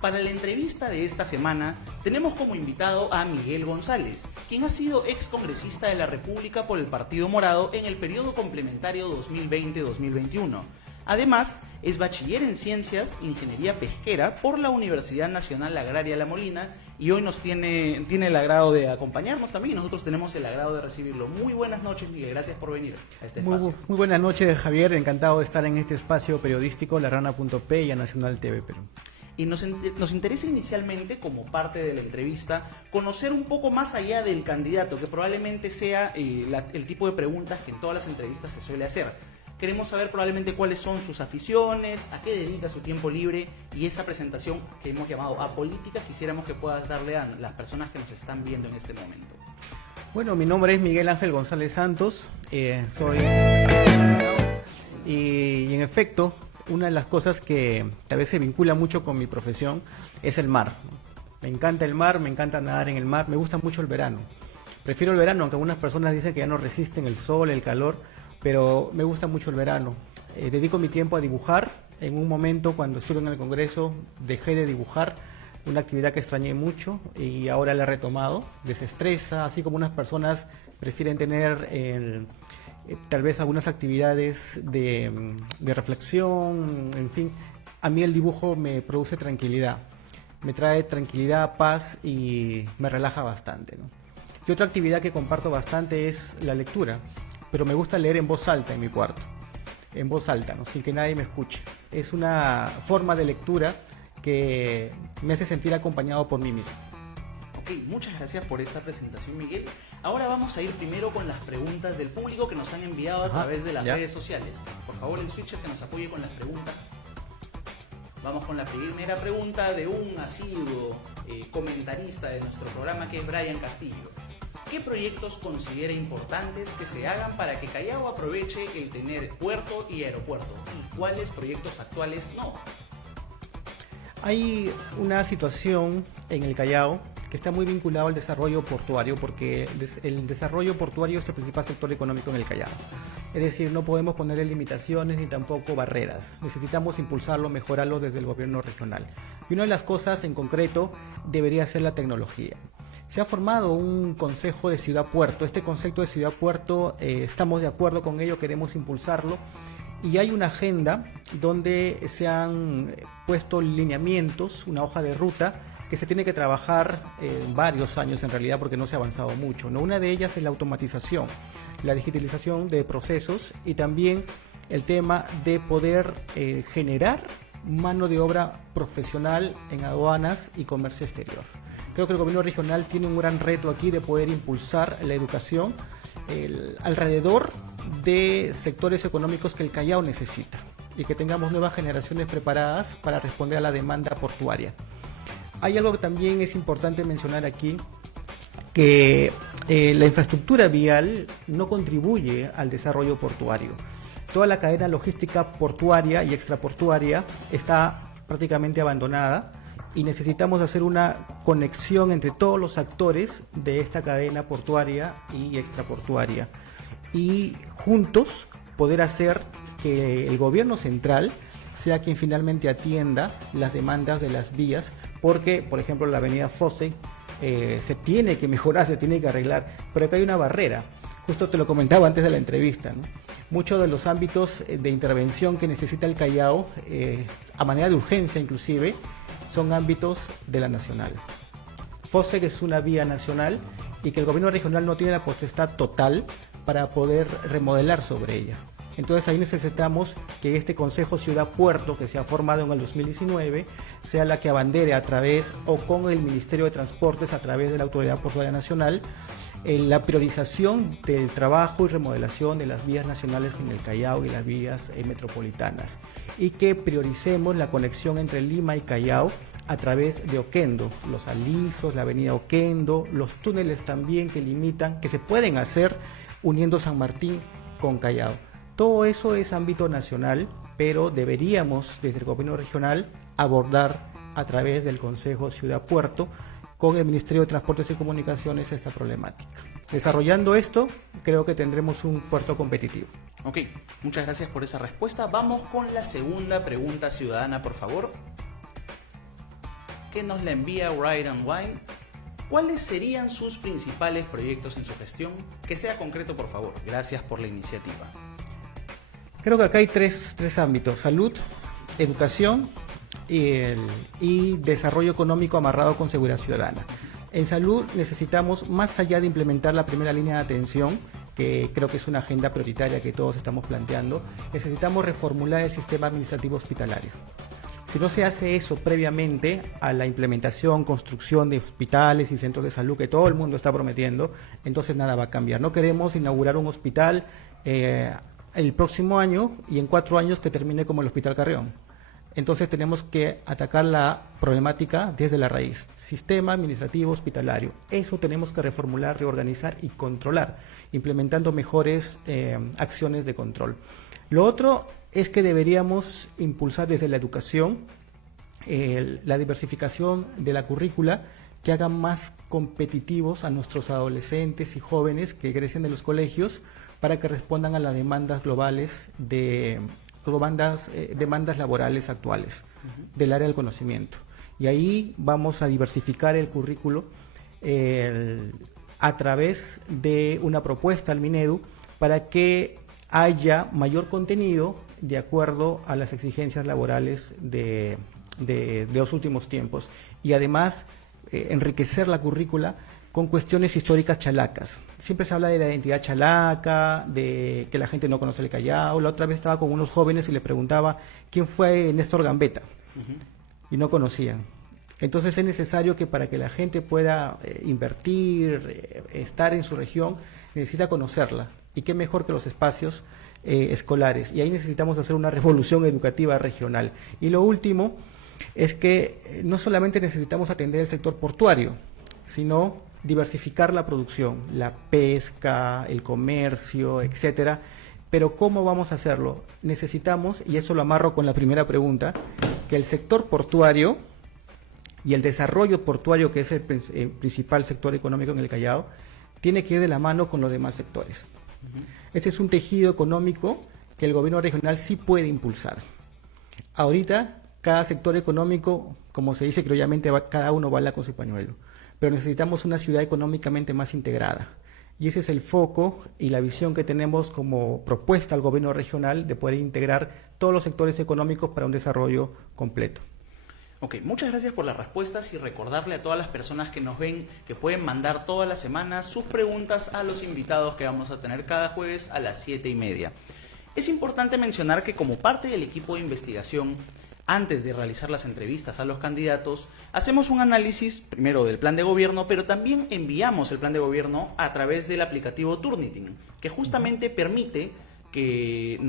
Para la entrevista de esta semana tenemos como invitado a Miguel González, quien ha sido ex congresista de la República por el Partido Morado en el periodo complementario 2020-2021. Además, es bachiller en Ciencias, Ingeniería Pesquera por la Universidad Nacional Agraria La Molina y hoy nos tiene el agrado de acompañarnos también y nosotros tenemos el agrado de recibirlo. Muy buenas noches, Miguel, gracias por venir a este espacio. Muy buenas noches, Javier, encantado de estar en este espacio periodístico, larrana.p y a Nacional TV Perú. Y nos interesa inicialmente, como parte de la entrevista, conocer un poco más allá del candidato, que probablemente sea el tipo de preguntas que en todas las entrevistas se suele hacer. Queremos saber probablemente cuáles son sus aficiones, a qué dedica su tiempo libre y esa presentación que hemos llamado apolítica, quisiéramos que puedas darle a las personas que nos están viendo en este momento. Bueno, mi nombre es Miguel Ángel González Santos, soy... y en efecto, una de las cosas que tal vez se vincula mucho con mi profesión es el mar. Me encanta el mar, me encanta nadar en el mar, me gusta mucho el verano. Prefiero el verano, aunque algunas personas dicen que ya no resisten el sol, el calor, pero me gusta mucho el verano. Dedico mi tiempo a dibujar. En un momento, cuando estuve en el Congreso, dejé de dibujar, una actividad que extrañé mucho y ahora la he retomado. Desestresa, así como unas personas prefieren tener tal vez algunas actividades de reflexión, en fin. A mí el dibujo me produce tranquilidad, me trae tranquilidad, paz y me relaja bastante, ¿no? Y otra actividad que comparto bastante es la lectura, pero me gusta leer en voz alta en mi cuarto, en voz alta, ¿no? Sin que nadie me escuche. Es una forma de lectura que me hace sentir acompañado por mí mismo. Ok, muchas gracias por esta presentación, Miguel. Ahora vamos a ir primero con las preguntas del público que nos han enviado a través de las redes sociales. Por favor, el switcher que nos apoye con las preguntas. Vamos con la primera pregunta de un asiduo comentarista de nuestro programa, que es Brian Castillo. ¿Qué proyectos considera importantes que se hagan para que Callao aproveche el tener puerto y aeropuerto? ¿Y cuáles proyectos actuales no? Hay una situación en el Callao que está muy vinculado al desarrollo portuario, porque el desarrollo portuario es el principal sector económico en el Callao. Es decir, no podemos ponerle limitaciones ni tampoco barreras. Necesitamos impulsarlo, mejorarlo desde el gobierno regional. Y una de las cosas en concreto debería ser la tecnología. Se ha formado un consejo de ciudad-puerto. Este concepto de ciudad-puerto estamos de acuerdo con ello, queremos impulsarlo. Y hay una agenda donde se han puesto lineamientos, una hoja de ruta que se tiene que trabajar varios años en realidad, porque no se ha avanzado mucho, ¿no? Una de ellas es la automatización, la digitalización de procesos y también el tema de poder generar mano de obra profesional en aduanas y comercio exterior. Creo que el gobierno regional tiene un gran reto aquí de poder impulsar la educación alrededor de sectores económicos que el Callao necesita y que tengamos nuevas generaciones preparadas para responder a la demanda portuaria. Hay algo que también es importante mencionar aquí, que la infraestructura vial no contribuye al desarrollo portuario. Toda la cadena logística portuaria y extraportuaria está prácticamente abandonada y necesitamos hacer una conexión entre todos los actores de esta cadena portuaria y extraportuaria y juntos poder hacer que el gobierno central sea quien finalmente atienda las demandas de las vías, porque, por ejemplo, la avenida Fosse se tiene que mejorar, se tiene que arreglar, pero acá hay una barrera. Justo te lo comentaba antes de la entrevista, ¿no? Muchos de los ámbitos de intervención que necesita el Callao, a manera de urgencia inclusive, son ámbitos de la nacional. Fosse, que es una vía nacional y que el gobierno regional no tiene la potestad total para poder remodelar sobre ella. Entonces ahí necesitamos que este Consejo Ciudad-Puerto, que se ha formado en el 2019, sea la que abandere a través o con el Ministerio de Transportes a través de la Autoridad Portuaria Nacional la priorización del trabajo y remodelación de las vías nacionales en el Callao y las vías metropolitanas, y que prioricemos la conexión entre Lima y Callao a través de Oquendo, los alisos, la avenida Oquendo, los túneles también que limitan, que se pueden hacer uniendo San Martín con Callao. Todo eso es ámbito nacional, pero deberíamos desde el gobierno regional abordar a través del Consejo Ciudad-Puerto con el Ministerio de Transportes y Comunicaciones esta problemática. Desarrollando esto, creo que tendremos un puerto competitivo. Ok, muchas gracias por esa respuesta. Vamos con la segunda pregunta ciudadana, por favor. que nos la envía Ride and Wine. ¿Cuáles serían sus principales proyectos en su gestión? Que sea concreto, por favor. Gracias por la iniciativa. Creo que acá hay tres ámbitos: salud, educación y desarrollo económico amarrado con seguridad ciudadana. En salud necesitamos, más allá de implementar la primera línea de atención, que creo que es una agenda prioritaria que todos estamos planteando, necesitamos reformular el sistema administrativo hospitalario. Si no se hace eso previamente a la implementación, construcción de hospitales y centros de salud que todo el mundo está prometiendo, entonces nada va a cambiar. No queremos inaugurar un hospital el próximo año y en 4 años que termine como el Hospital Carrión. Entonces tenemos que atacar la problemática desde la raíz. Sistema administrativo hospitalario. Eso tenemos que reformular, reorganizar y controlar, implementando mejores acciones de control. Lo otro es que deberíamos impulsar desde la educación la diversificación de la currícula, que haga más competitivos a nuestros adolescentes y jóvenes que egresen de los colegios para que respondan a las demandas globales demandas laborales actuales del área del conocimiento. Y ahí vamos a diversificar el currículo a través de una propuesta al Minedu para que haya mayor contenido de acuerdo a las exigencias laborales de los últimos tiempos, y además enriquecer la currícula con cuestiones históricas chalacas. Siempre se habla de la identidad chalaca, de que la gente no conoce el Callao. La otra vez estaba con unos jóvenes y le preguntaba quién fue Néstor Gambetta, y no conocían. Entonces es necesario que para que la gente pueda invertir, estar en su región, necesita conocerla. Y qué mejor que los espacios escolares. Y ahí necesitamos hacer una revolución educativa regional. Y lo último es que no solamente necesitamos atender el sector portuario, sino diversificar la producción, la pesca, el comercio, etcétera. Pero ¿cómo vamos a hacerlo? Necesitamos, y eso lo amarro con la primera pregunta, que el sector portuario y el desarrollo portuario, que es el principal sector económico en el Callao, tiene que ir de la mano con los demás sectores. Ese es un tejido económico que el gobierno regional sí puede impulsar. Ahorita, cada sector económico, como se dice criolllamente, cada uno baila con su pañuelo. Pero necesitamos una ciudad económicamente más integrada. Y ese es el foco y la visión que tenemos como propuesta al gobierno regional, de poder integrar todos los sectores económicos para un desarrollo completo. Ok, muchas gracias por las respuestas, y recordarle a todas las personas que nos ven que pueden mandar todas las semanas sus preguntas a los invitados que vamos a tener cada jueves a las 7:30. Es importante mencionar que como parte del equipo de investigación, antes de realizar las entrevistas a los candidatos, hacemos un análisis primero del plan de gobierno, pero también enviamos el plan de gobierno a través del aplicativo Turnitin, que justamente permite que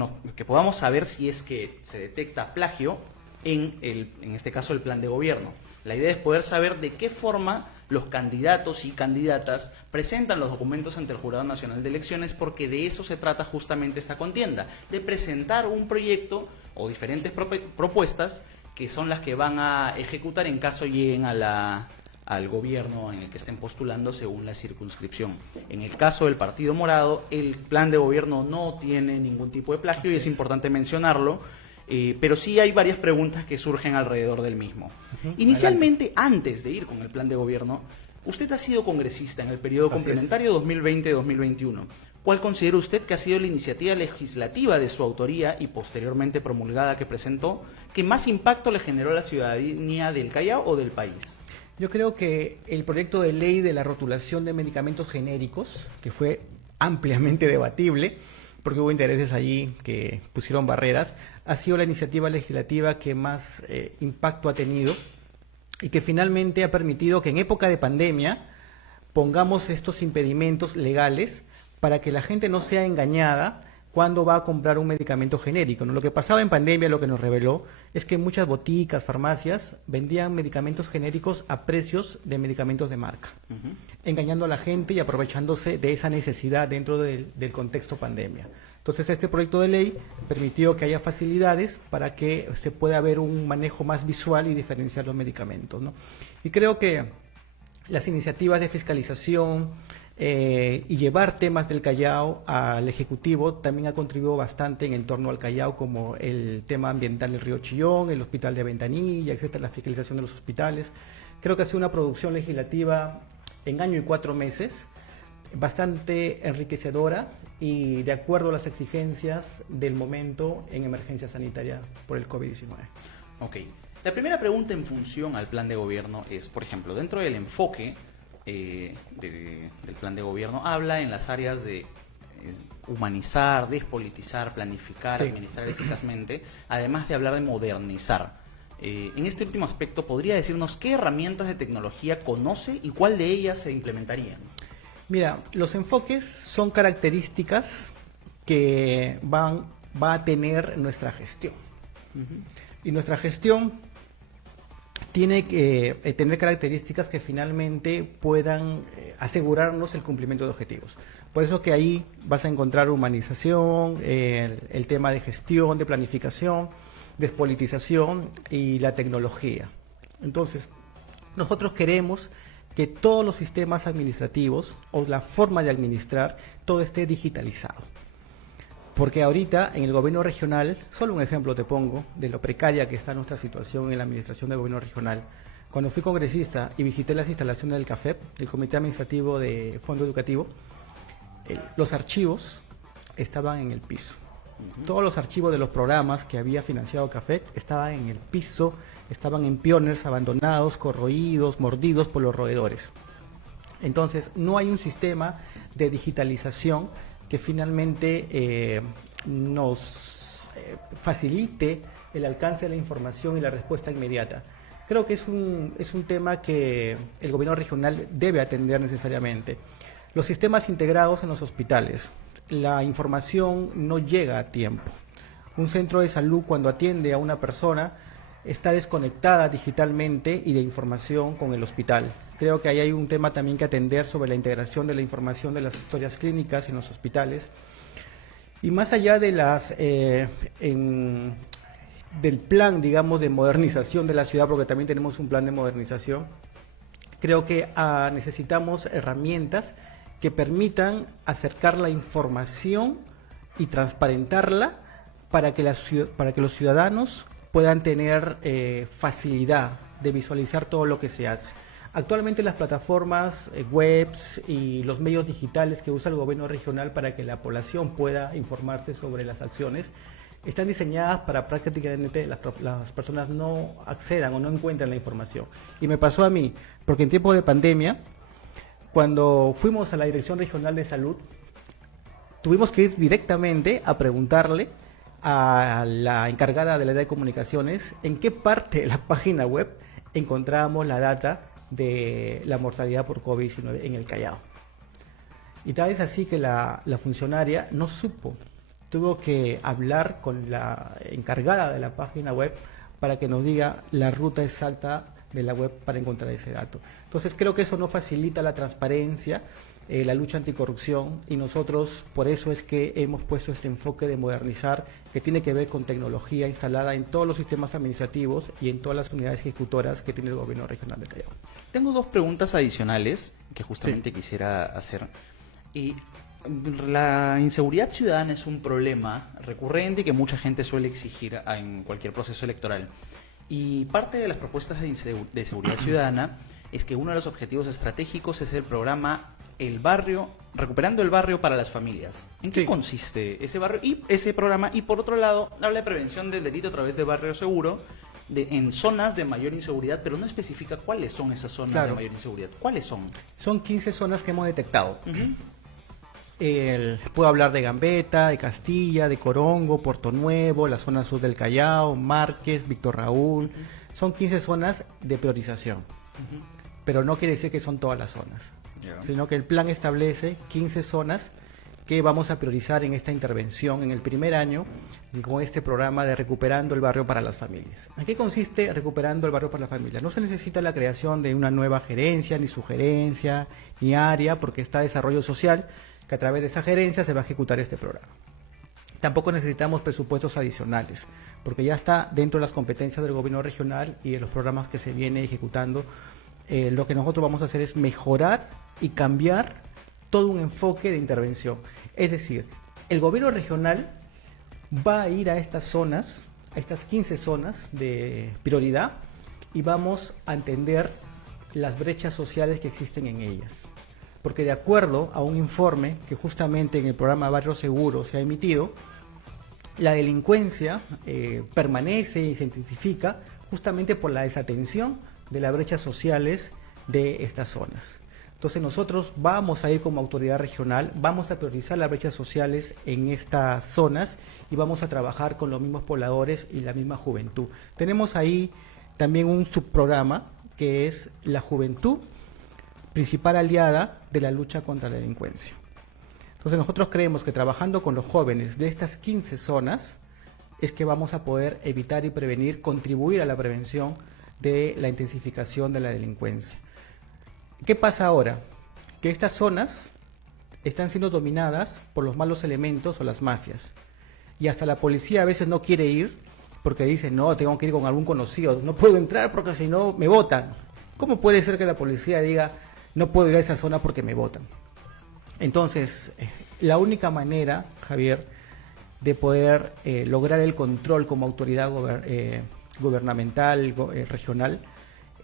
podamos saber si es que se detecta plagio en este caso el plan de gobierno. La idea es poder saber de qué forma los candidatos y candidatas presentan los documentos ante el Jurado Nacional de Elecciones, porque de eso se trata justamente esta contienda, de presentar un proyecto o diferentes propuestas que son las que van a ejecutar en caso lleguen al gobierno en el que estén postulando según la circunscripción. En el caso del Partido Morado, el plan de gobierno no tiene ningún tipo de plagio, y es importante mencionarlo. Pero sí hay varias preguntas que surgen alrededor del mismo. Inicialmente, antes de ir con el plan de gobierno, usted ha sido congresista en el periodo complementario 2020-2021. ¿Cuál considera usted que ha sido la iniciativa legislativa de su autoría y posteriormente promulgada que presentó, que más impacto le generó a la ciudadanía del Callao o del país? Yo creo que el proyecto de ley de la rotulación de medicamentos genéricos, que fue ampliamente debatible, porque hubo intereses allí que pusieron barreras, ha sido la iniciativa legislativa que más impacto ha tenido, y que finalmente ha permitido que en época de pandemia pongamos estos impedimentos legales para que la gente no sea engañada cuando va a comprar un medicamento genérico, ¿no? Lo que pasaba en pandemia, lo que nos reveló, es que muchas boticas, farmacias, vendían medicamentos genéricos a precios de medicamentos de marca, engañando a la gente y aprovechándose de esa necesidad dentro del contexto pandemia. Entonces, este proyecto de ley permitió que haya facilidades para que se pueda ver un manejo más visual y diferenciar los medicamentos, ¿no? Y creo que las iniciativas de fiscalización y llevar temas del Callao al Ejecutivo también ha contribuido bastante en torno al Callao, como el tema ambiental del río Chillón, el hospital de Ventanilla, etcétera, la fiscalización de los hospitales. Creo que ha sido una producción legislativa en año y 4 meses, bastante enriquecedora y de acuerdo a las exigencias del momento en emergencia sanitaria por el COVID-19. Ok. La primera pregunta en función al plan de gobierno es, por ejemplo, dentro del enfoque del plan de gobierno, habla en las áreas de humanizar, despolitizar, planificar, administrar eficazmente, además de hablar de modernizar. En este último aspecto, ¿podría decirnos qué herramientas de tecnología conoce y cuál de ellas se implementarían? Mira, los enfoques son características que va a tener nuestra gestión. Y nuestra gestión tiene que tener características que finalmente puedan asegurarnos el cumplimiento de objetivos. Por eso que ahí vas a encontrar humanización, el tema de gestión, de planificación, despolitización y la tecnología. Entonces, nosotros queremos que todos los sistemas administrativos o la forma de administrar todo esté digitalizado. Porque ahorita en el gobierno regional, solo un ejemplo te pongo de lo precaria que está nuestra situación en la administración del gobierno regional. Cuando fui congresista y visité las instalaciones del CAFEP, del Comité Administrativo de Fondo Educativo, los archivos estaban en el piso. Todos los archivos de los programas que había financiado CAFEP estaban en el piso, estaban en pioners abandonados, corroídos, mordidos por los roedores. Entonces, no hay un sistema de digitalización que finalmente nos facilite el alcance de la información y la respuesta inmediata. Creo que es un tema que el gobierno regional debe atender necesariamente. Los sistemas integrados en los hospitales, la información no llega a tiempo. Un centro de salud, cuando atiende a una persona, está desconectada digitalmente y de información con el hospital. Creo que ahí hay un tema también que atender sobre la integración de la información de las historias clínicas en los hospitales. Y más allá de del plan, digamos, de modernización de la ciudad, porque también tenemos un plan de modernización, creo que necesitamos herramientas que permitan acercar la información y transparentarla para que los ciudadanos puedan tener facilidad de visualizar todo lo que se hace. Actualmente las plataformas webs y los medios digitales que usa el gobierno regional para que la población pueda informarse sobre las acciones están diseñadas para prácticamente las personas no accedan o no encuentran la información. Y me pasó a mí, porque en tiempos de pandemia, cuando fuimos a la Dirección Regional de Salud, tuvimos que ir directamente a preguntarle a la encargada del área de comunicaciones en qué parte de la página web encontrábamos la data de la mortalidad por COVID-19 en el Callao. Y tal vez así que la funcionaria no supo, tuvo que hablar con la encargada de la página web para que nos diga la ruta exacta de la web para encontrar ese dato. Entonces creo que eso no facilita la transparencia, la lucha anticorrupción, y nosotros por eso es que hemos puesto este enfoque de modernizar que tiene que ver con tecnología instalada en todos los sistemas administrativos y en todas las unidades ejecutoras que tiene el gobierno regional de Callao. Tengo 2 preguntas adicionales que justamente quisiera hacer. Y la inseguridad ciudadana es un problema recurrente que mucha gente suele exigir en cualquier proceso electoral. Y parte de las propuestas de seguridad ciudadana es que uno de los objetivos estratégicos es el programa Recuperando el Barrio para las Familias. ¿En qué consiste ese barrio y ese programa? Y por otro lado, habla de prevención del delito a través de barrio seguro en zonas de mayor inseguridad, pero no especifica cuáles son esas zonas de mayor inseguridad. ¿Cuáles son? Son 15 zonas que hemos detectado. Puedo hablar de Gambetta, de Castilla, de Corongo, Puerto Nuevo, la zona sur del Callao, Márquez, Víctor Raúl. Son 15 zonas de priorización, pero no quiere decir que son todas las zonas, sino que el plan establece 15 zonas que vamos a priorizar en esta intervención en el primer año con este programa de Recuperando el Barrio para las Familias. ¿En qué consiste Recuperando el Barrio para las Familias? No se necesita la creación de una nueva gerencia, ni sugerencia, ni área, porque está desarrollo social, que a través de esa gerencia se va a ejecutar este programa. Tampoco necesitamos presupuestos adicionales, porque ya está dentro de las competencias del gobierno regional y de los programas que se viene ejecutando lo que nosotros vamos a hacer es mejorar y cambiar todo un enfoque de intervención. Es decir, el gobierno regional va a ir a estas zonas, a estas 15 zonas de prioridad, y vamos a entender las brechas sociales que existen en ellas. Porque de acuerdo a un informe que justamente en el programa Barrio Seguro se ha emitido, la delincuencia permanece y se intensifica justamente por la desatención de las brechas sociales de estas zonas. Entonces nosotros vamos a ir como autoridad regional, vamos a priorizar las brechas sociales en estas zonas y vamos a trabajar con los mismos pobladores y la misma juventud. Tenemos ahí también un subprograma que es la juventud, principal aliada de la lucha contra la delincuencia. Entonces nosotros creemos que trabajando con los jóvenes de estas 15 zonas es que vamos a poder evitar y prevenir, contribuir a la prevención de la intensificación de la delincuencia. ¿Qué pasa ahora? Que estas zonas están siendo dominadas por los malos elementos o las mafias. Y hasta la policía a veces no quiere ir porque dice, no, tengo que ir con algún conocido, no puedo entrar porque si no me botan. ¿Cómo puede ser que la policía diga, no puedo ir a esa zona porque me botan? Entonces, la única manera, Javier, de poder lograr el control como autoridad gubernamental, regional,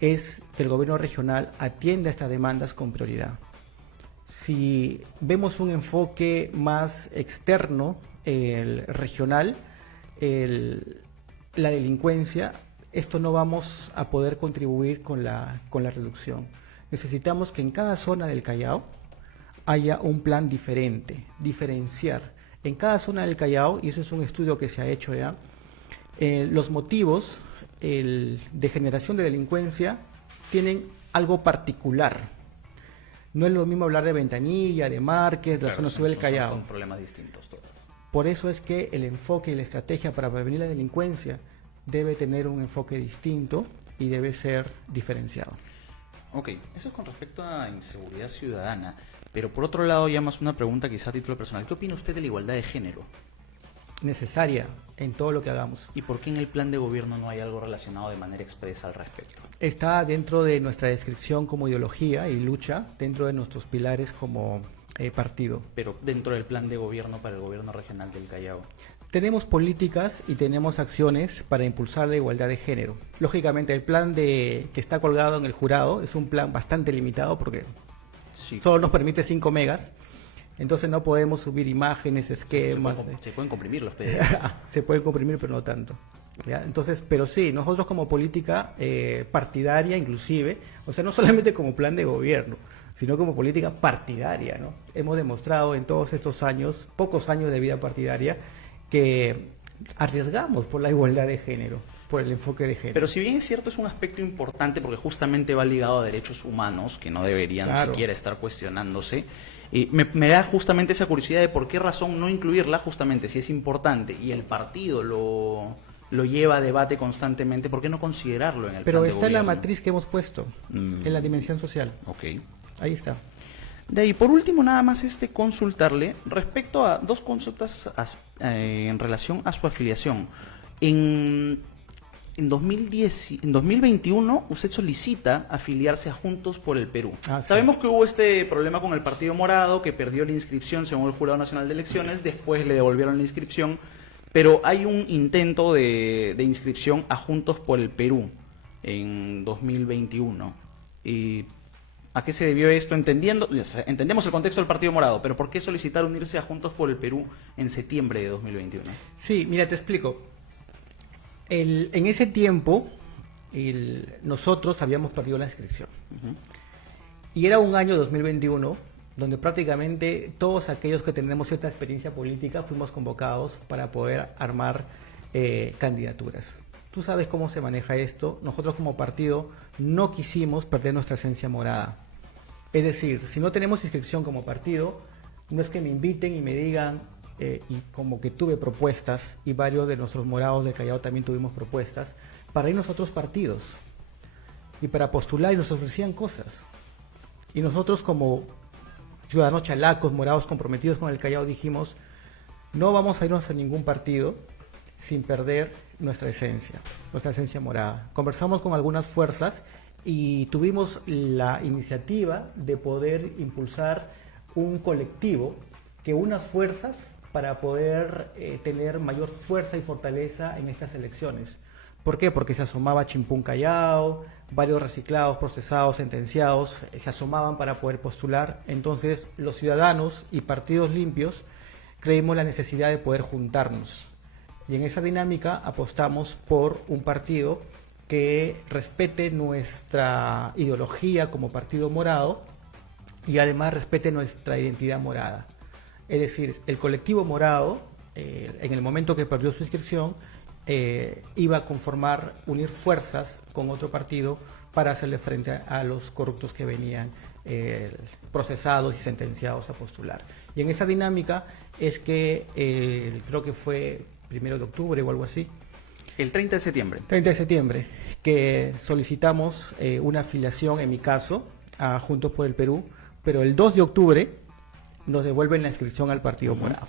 es que el gobierno regional atienda estas demandas con prioridad. Si vemos un enfoque más externo, el regional, la delincuencia, esto no vamos a poder contribuir con la reducción. Necesitamos que en cada zona del Callao haya un plan diferente, diferenciar. En cada zona del Callao, y eso es un estudio que se ha hecho ya, los motivos de generación de delincuencia tienen algo particular. No es lo mismo hablar de Ventanilla, de Márquez, de la zona sur del Callao. Son problemas distintos todos. Por eso es que el enfoque y la estrategia para prevenir la delincuencia debe tener un enfoque distinto y debe ser diferenciado. Ok, eso es con respecto a inseguridad ciudadana. Pero por otro lado, ya más una pregunta quizá a título personal. ¿Qué opina usted de la igualdad de género? Necesaria en todo lo que hagamos. ¿Y por qué en el plan de gobierno no hay algo relacionado de manera expresa al respecto? Está dentro de nuestra descripción como ideología y lucha, dentro de nuestros pilares como partido. Pero dentro del plan de gobierno para el gobierno regional del Callao. Tenemos políticas y tenemos acciones para impulsar la igualdad de género. Lógicamente el plan que está colgado en el jurado es un plan bastante limitado porque solo nos permite 5 megas. Entonces no podemos subir imágenes, esquemas. Se pueden comprimir los PDFs. Se pueden comprimir, pero no tanto. ¿Ya? Entonces, pero sí, nosotros como política partidaria inclusive, o sea, no solamente como plan de gobierno, sino como política partidaria, ¿no? Hemos demostrado en todos estos años, pocos años de vida partidaria, que arriesgamos por la igualdad de género, por el enfoque de género. Pero si bien es cierto, es un aspecto importante porque justamente va ligado a derechos humanos que no deberían siquiera estar cuestionándose. Y me da justamente esa curiosidad de por qué razón no incluirla, justamente si es importante y el partido lo lleva a debate constantemente, ¿por qué no considerarlo en el Pero plan de está en la gobierno? matriz que hemos puesto, en la dimensión social. Ok. Ahí está. De ahí, por último, nada más consultarle respecto a dos consultas en relación a su afiliación. En 2021 usted solicita afiliarse a Juntos por el Perú. Sí. Sabemos que hubo este problema con el Partido Morado, que perdió la inscripción según el Jurado Nacional de Elecciones, después le devolvieron la inscripción, pero hay un intento de inscripción a Juntos por el Perú en 2021. ¿A qué se debió esto? Entendemos el contexto del Partido Morado, pero ¿por qué solicitar unirse a Juntos por el Perú en septiembre de 2021? Sí, mira, te explico. En ese tiempo, nosotros habíamos perdido la inscripción. Y era un año 2021 donde prácticamente todos aquellos que tenemos cierta experiencia política fuimos convocados para poder armar candidaturas. Tú sabes cómo se maneja esto. Nosotros como partido no quisimos perder nuestra esencia morada. Es decir, si no tenemos inscripción como partido, no es que me inviten y me digan, y como que tuve propuestas, y varios de nuestros morados de Callao también tuvimos propuestas, para irnos a otros partidos y para postular, y nos ofrecían cosas. Y nosotros como ciudadanos chalacos, morados comprometidos con el Callao, dijimos, no vamos a irnos a ningún partido sin perder nuestra esencia morada. Conversamos con algunas fuerzas y tuvimos la iniciativa de poder impulsar un colectivo que una fuerzas para poder tener mayor fuerza y fortaleza en estas elecciones. ¿Por qué? Porque se asomaba Chimpún Callao, varios reciclados, procesados, sentenciados, se asomaban para poder postular. Entonces los ciudadanos y partidos limpios creímos la necesidad de poder juntarnos. Y en esa dinámica apostamos por un partido que respete nuestra ideología como partido morado y además respete nuestra identidad morada. Es decir, el colectivo morado, en el momento que perdió su inscripción, iba a conformar, unir fuerzas con otro partido para hacerle frente a los corruptos que venían procesados y sentenciados a postular. Y en esa dinámica es que creo que fue 1 de octubre o algo así. El 30 de septiembre. 30 de septiembre, que solicitamos una afiliación, en mi caso, a Juntos por el Perú, pero el 2 de octubre nos devuelven la inscripción al Partido Morado.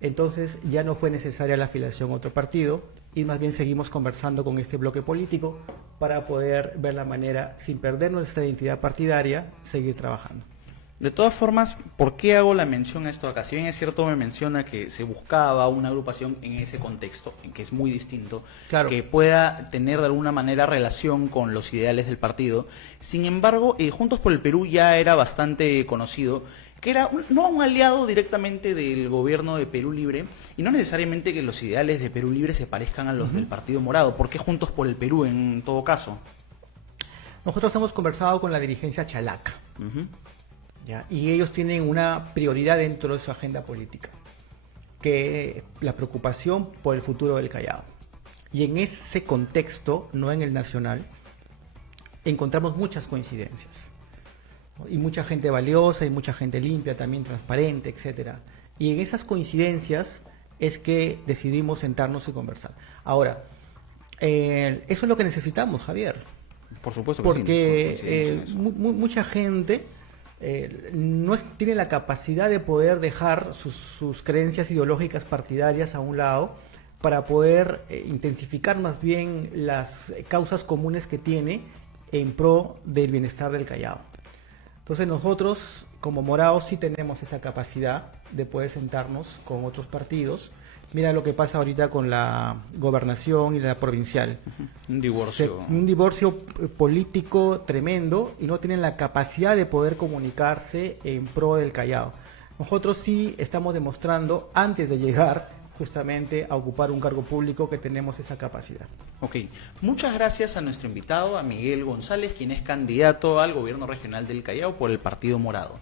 Entonces ya no fue necesaria la afiliación a otro partido y más bien seguimos conversando con este bloque político para poder ver la manera, sin perder nuestra identidad partidaria, seguir trabajando. De todas formas, ¿por qué hago la mención a esto acá? Si bien es cierto, me menciona que se buscaba una agrupación en ese contexto, en que es muy distinto, claro, que pueda tener de alguna manera relación con los ideales del partido. Sin embargo, Juntos por el Perú ya era bastante conocido, que era no un aliado directamente del gobierno de Perú Libre, y no necesariamente que los ideales de Perú Libre se parezcan a los del Partido Morado. ¿Por qué Juntos por el Perú en todo caso? Nosotros hemos conversado con la dirigencia Chalaca. ¿Ya? Y ellos tienen una prioridad dentro de su agenda política, que es la preocupación por el futuro del Callao. Y en ese contexto, no en el nacional, encontramos muchas coincidencias. Y mucha gente valiosa y mucha gente limpia, también transparente, etcétera. Y en esas coincidencias es que decidimos sentarnos y conversar. Ahora, eso es lo que necesitamos, Javier. Por supuesto que porque sí, mucha gente no tiene la capacidad de poder dejar sus creencias ideológicas partidarias a un lado para poder intensificar más bien las causas comunes que tiene en pro del bienestar del Callao. Entonces nosotros como morados sí tenemos esa capacidad de poder sentarnos con otros partidos. Mira lo que pasa ahorita con la gobernación y la provincial. Un divorcio. Un divorcio político tremendo y no tienen la capacidad de poder comunicarse en pro del Callao. Nosotros sí estamos demostrando, antes de llegar justamente a ocupar un cargo público, que tenemos esa capacidad. Ok, muchas gracias a nuestro invitado, a Miguel González, quien es candidato al gobierno regional del Callao por el Partido Morado.